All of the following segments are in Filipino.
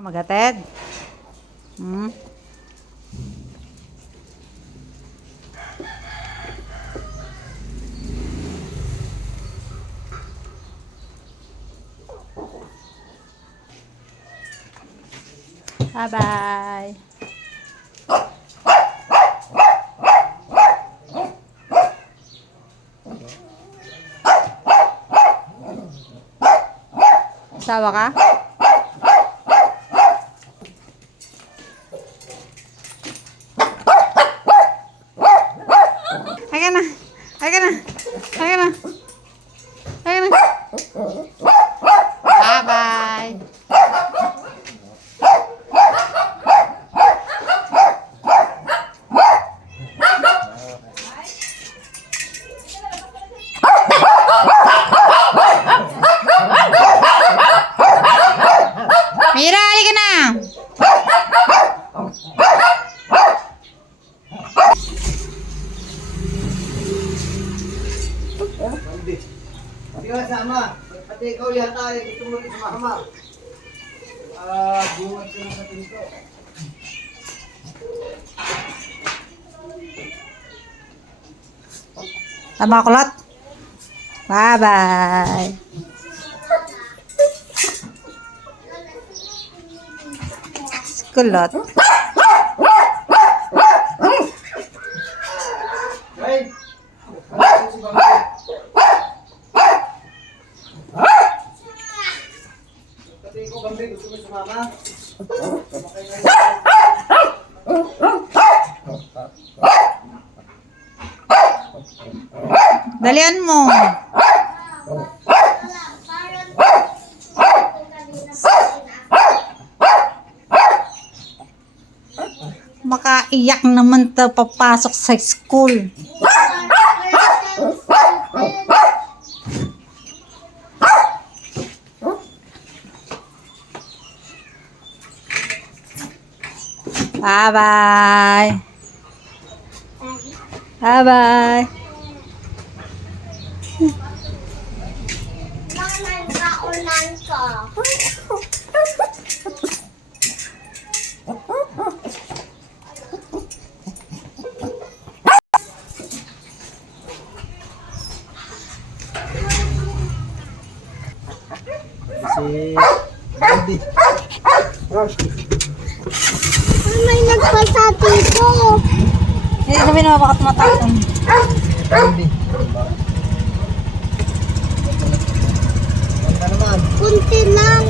Magated. Bye-bye. Sawa ka? Ayan na. Ayan na. Ayan na. Ayan na. Bye-bye. Mira, halika na. Hindi ka sama. Pati ikaw yata ay gusto mo rin sumama. Buwan ka na sa pinto. Tama kulot. Bye-bye. Kulot. Hey! Pati ikaw, Bambi, gusto mo sumama? Dalian mo. Makaiyak naman to papasok sa school. Bye-bye. Bye-bye. Naulan ka. Si Bambi. May nagpasa dito. Hindi sabi na bakit matapon. Bambi. Ang naman. Kunti lang.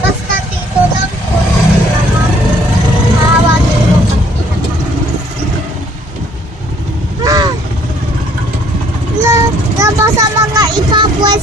Basta dito lang. Kunti lang. Hawa dito. Nabasa mga iba